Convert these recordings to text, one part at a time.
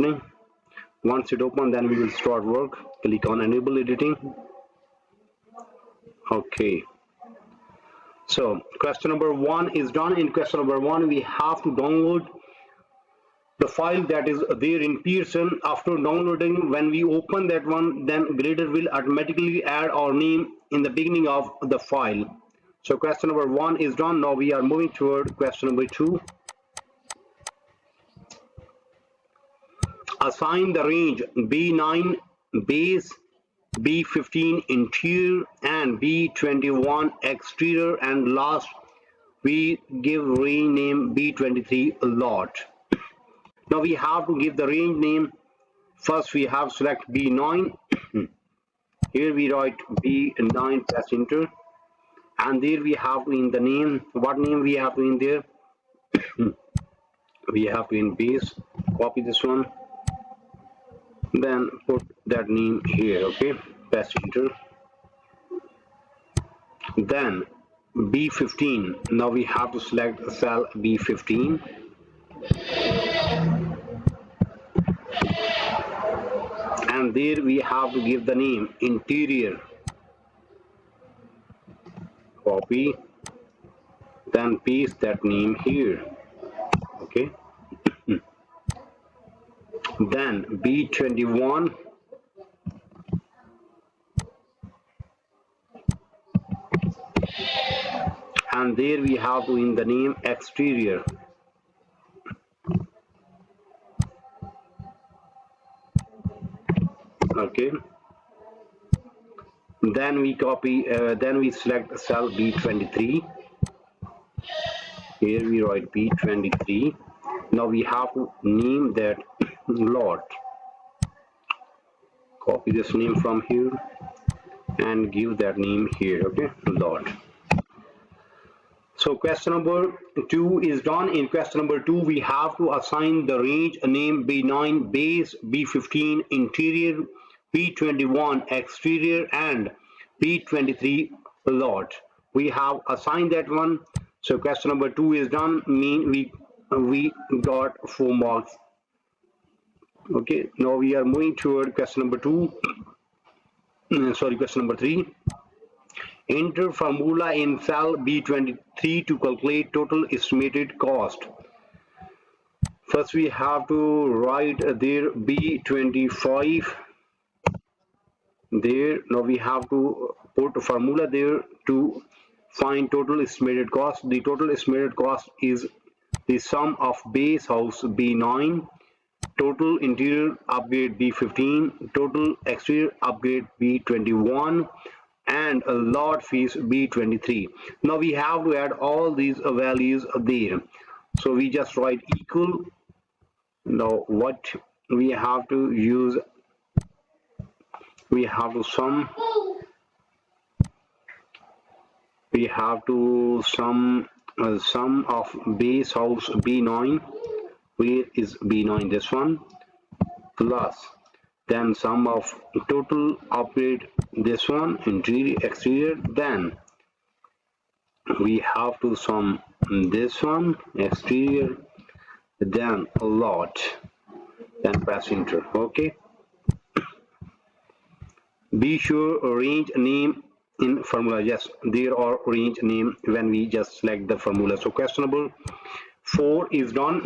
opening. Once it opens, then we will start work. Click on enable editing. Okay, so question number 1 is done. In question number 1, we have to download the file that is there in Pearson. After downloading, when we open that one, then grader will automatically add our name in the beginning of the file. So question number 1 is done. Now we are moving toward question number 2. Assign the range B9 base, B15 interior, and B21 exterior, and last we give range name B23 lot. Now we have to give the range name. First we have select B9. Here we write B9, press enter, and there we have to in the name. What name we have to in there? We have to in base. Copy this one, then put that name here. Okay, press enter. Then B15. Now we have to select cell B15. And there we have to give the name interior. Copy, then paste that name here. Okay. Then B21, and there we have to in the name exterior. Okay, then we copy, then we select cell B23. Here we write B23. Now we have to name that lot. Copy this name from here and give that name here. Okay, lot. So question number 2 is done. In question number 2, we have to assign the range name B9 base, B15 interior, B21 exterior, and B23 lot. We have assigned that one. So question number 2 is done. Mean we got 4 marks. Okay, now we are moving toward question number 2. Question number 3. Enter formula in cell B23 to calculate total estimated cost. First we have to write there B25 there. Now we have to put a formula there to find total estimated cost. The total estimated cost is the sum of base house B9, total interior upgrade B15, total exterior upgrade B21, and a lot fees B23. Now we have to add all these values there. So we just write equal. Now what we have to use, we have to sum. We have to sum of base house B9. Where is B9? This one, plus then sum of total upgrade, this one, interior exterior. Then we have to sum this one, exterior, then a lot, then press enter. Okay, be sure range name in formula. Yes, there are range name when we just select the formula. So question number 4 is done.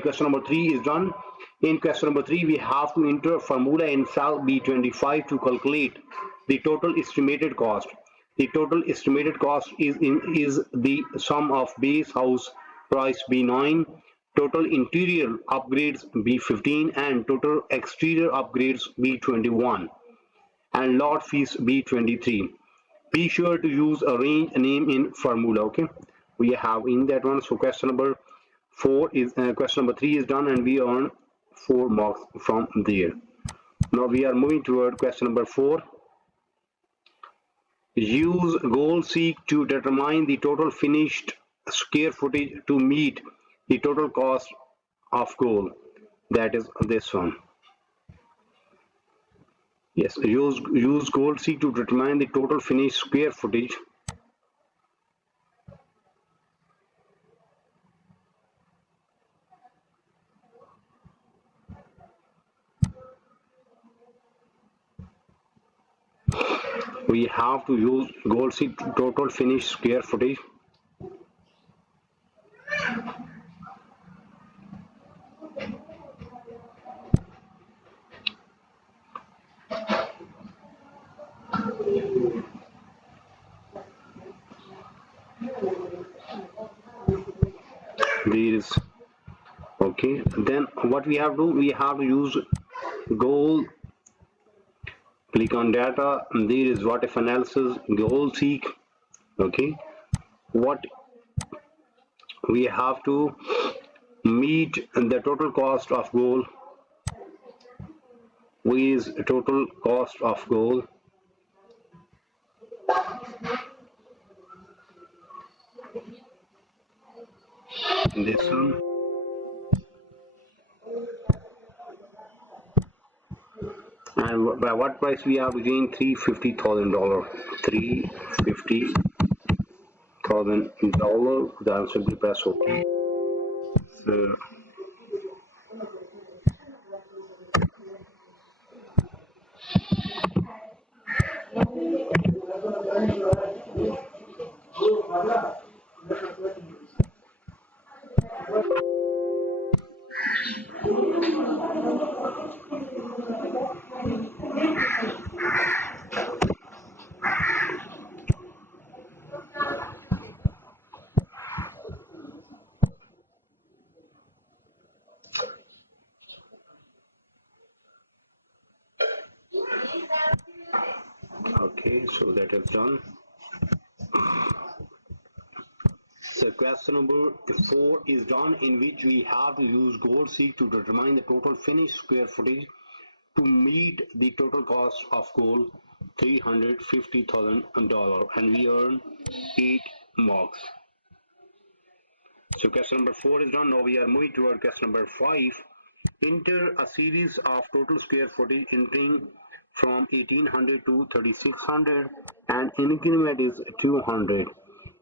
Question number 3 is done. In question number 3, we have to enter a formula in cell B25 to calculate the total estimated cost. The total estimated cost is the sum of base house price B9, total interior upgrades B15, and total exterior upgrades B21, and lot fees B23. Be sure to use a range name in formula. Okay, we have in that one. So question number 4 is question number 3 is done, and we earn 4 marks from there. Now we are moving toward question number 4. Use goal seek to determine the total finished square footage to meet the total cost of goal. That is this one. Yes, use goal seek to determine the total finished square footage we have to use goal sheet total finished square footage. There is okay. Then what we have to do, we have to use goal. Click on data, and there is what if analysis, goal seek. Okay, what we have to meet the total cost of goal. What is total cost of goal? This one. And by what price we have gained $350,000. $350,000. Then simply press OK. So, okay, so that is done. So question number 4 is done, in which we have to use goal seek to determine the total finished square footage to meet the total cost of goal $350,000, and we earn 8 marks. So question number 4 is done. Now we are moving toward question number 5. Enter a series of total square footage entering from 1800 to 3600 and increment is 200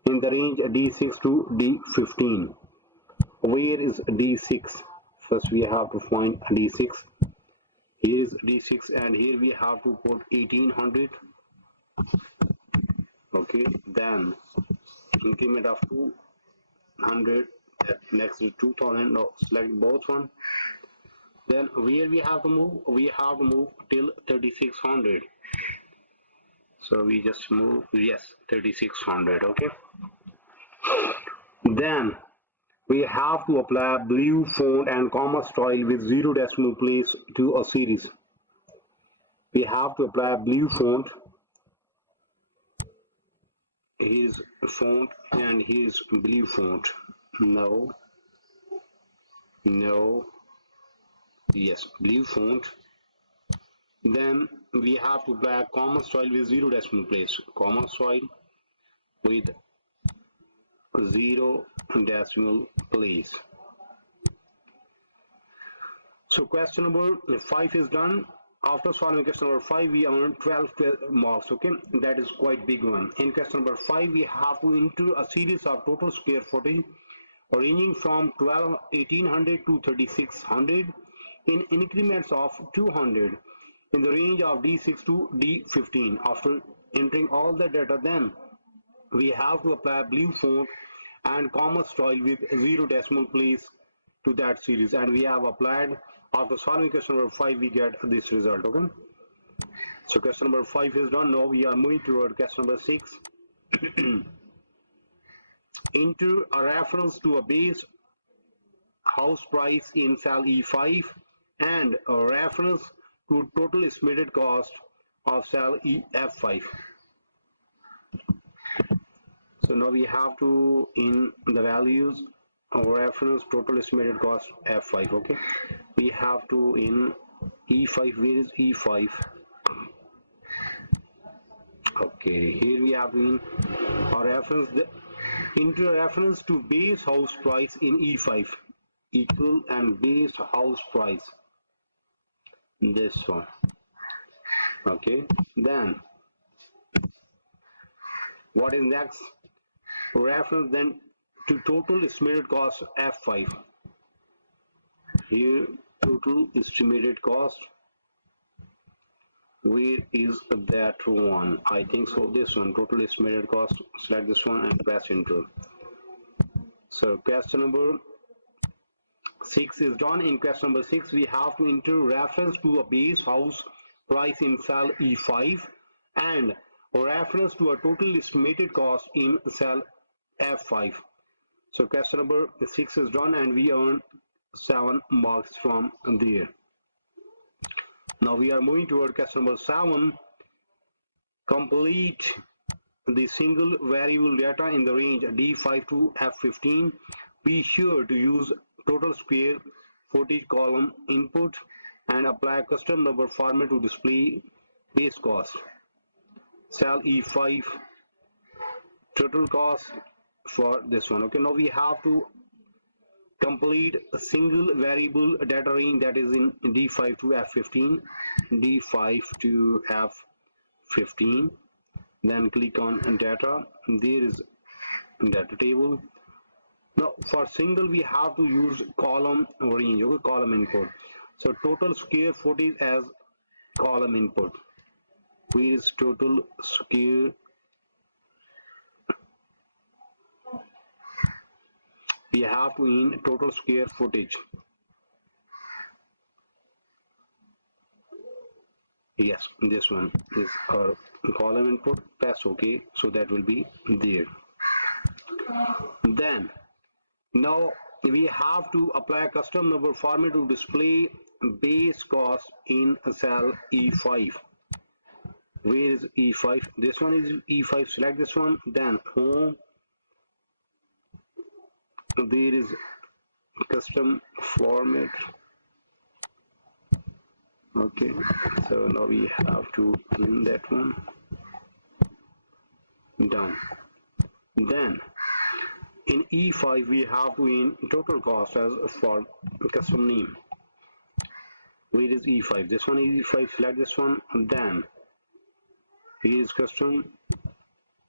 in the range D6 to D15. Where is D6? First we have to find D6. Here is D6 and here we have to put 1800. Okay, then increment of 200, next is 2000. Now select both one. Then where we have to move? We have to move till 3600. So we just move, yes, 3600. Okay. Then we have to apply blue font and comma style with 0 decimal place to a series. We have to apply blue font. Here's font and here's blue font. No. Yes, blue font. Then we have to apply comma style with 0 decimal place. Comma style with 0 decimal place. So question number 5 is done. After solving question number 5, we earn 12 marks. Okay, that is quite big one. In question number 5, we have to enter a series of total square footage ranging from 1800 to 3600 in increments of 200 in the range of D6 to D15. After entering all the data, then we have to apply blue font and comma style with 0 decimal place to that series, and we have applied. After solving question number 5, we get this result. Okay, so question number 5 is done. Now we are moving toward question number 6. Enter a reference to a base house price in cell E5 and a reference to total estimated cost of cell EF5. So now we have to in the values of reference total estimated cost F5. Okay, we have to in E5. Where is E5? Okay, here we have in our reference into reference to base house price in E5 equal and base house price, this one. Okay, then what is next? Reference then to total estimated cost F5. Here total estimated cost Where is that one? I think so. This one, total estimated cost. Select this one and press enter. So question number 6 is done. In question number 6, we have to enter reference to a base house price in cell E5 and reference to a total estimated cost in cell F5. So question number 6 is done and we earn 7 marks from there. Now we are moving toward question number 7. Complete the single variable data in the range D5 to F15. Be sure to use total square footage column input and apply custom number format to display base cost. Cell E5 total cost for this one. Okay, now we have to complete a single variable data range that is in D5 to F15. D5 to F15. Then click on data. There is data table. Now for single we have to use column range, okay, column input. So total square footage as column input. Where is total square? We have to in total square footage. Yes, this one is our column input. Press OK, so that will be there. Then now we have to apply a custom number format to display base cost in cell E5. Where is E5? This one is E5. Select this one. Then home. There is custom format. Okay, so now we have to in that one. Done. Then in E5 we have to in total cost as for custom name. Where is E5? This one is E5. Select this one. Then here is custom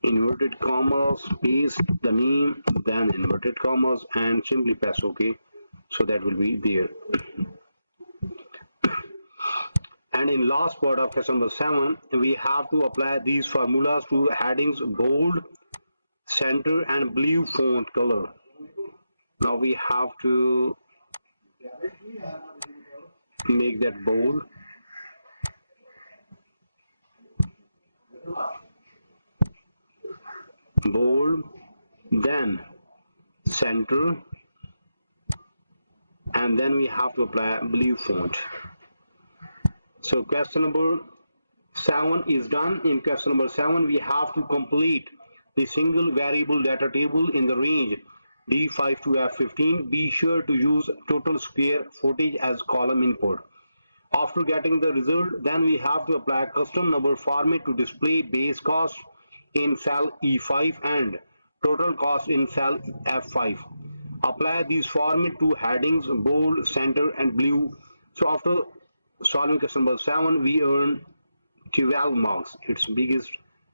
inverted commas, paste the name, then inverted commas, and simply press OK. So that will be there. And in last part of question number 7, we have to apply these formulas to headings bold, center, and blue font color. Now we have to make that bold. Bold, then center, and then we have to apply blue font. So question number 7 is done. In question number 7 we have to complete the single variable data table in the range D5 to F15. Be sure to use total square footage as column input. After getting the result, then we have to apply custom number format to display base cost in cell E5 and total cost in cell F5. Apply these format to headings bold, center, and blue. So after solving question number 7, we earn 12 marks. It's biggest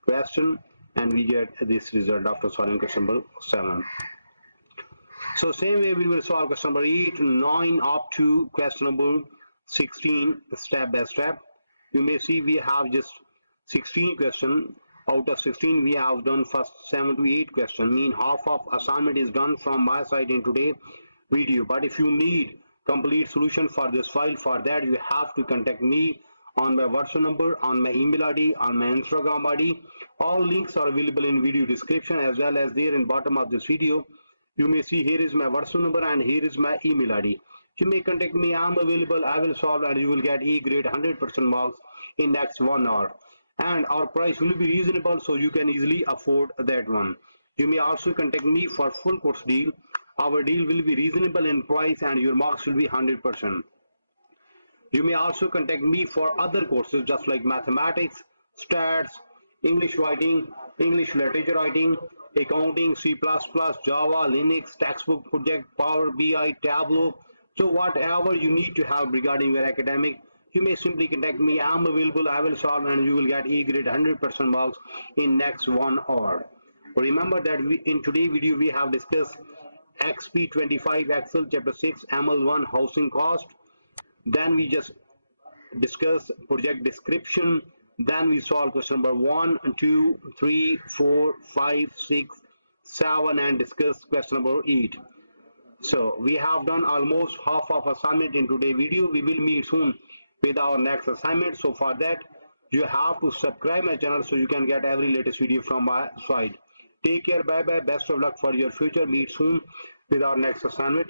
question, and we get this result after solving question number 7. So same way we will solve question number 8, 9 up to question number 16 step by step. You may see we have just 16 questions. Out of 16 we have done first 7 to 8 questions. Mean half of assignment is done from my side in today's video. But if you need complete solution for this file, for that you have to contact me on my WhatsApp number, on my email ID, on my Instagram ID. All links are available in video description as well as there in bottom of this video. You may see here is my WhatsApp number and here is my email ID. You may contact me. I am available. I will solve and you will get E grade 100% marks in next 1 hour. And our price will be reasonable, so you can easily afford that one. You may also contact me for full course deal. Our deal will be reasonable in price and your marks will be 100%. You may also contact me for other courses just like mathematics, stats, English writing, English literature writing, accounting, C++, Java, Linux, textbook project, Power BI, Tableau. So whatever you need to have regarding your academic, you may simply contact me. I am available. I will solve and you will get E grade 100% marks in next 1 hour. Remember that in today's video we have discussed Exp25 Excel chapter 6 ML1 housing cost. Then we just discuss project description. Then we solve question number 1, 2, 3, 4, 5, 6, 7 and discuss question number 8. So we have done almost half of assignment in today's video. We will meet soon with our next assignment. So for that, you have to subscribe my channel so you can get every latest video from my side. Take care. Bye bye. Best of luck for your future. Meet soon with our next assignment.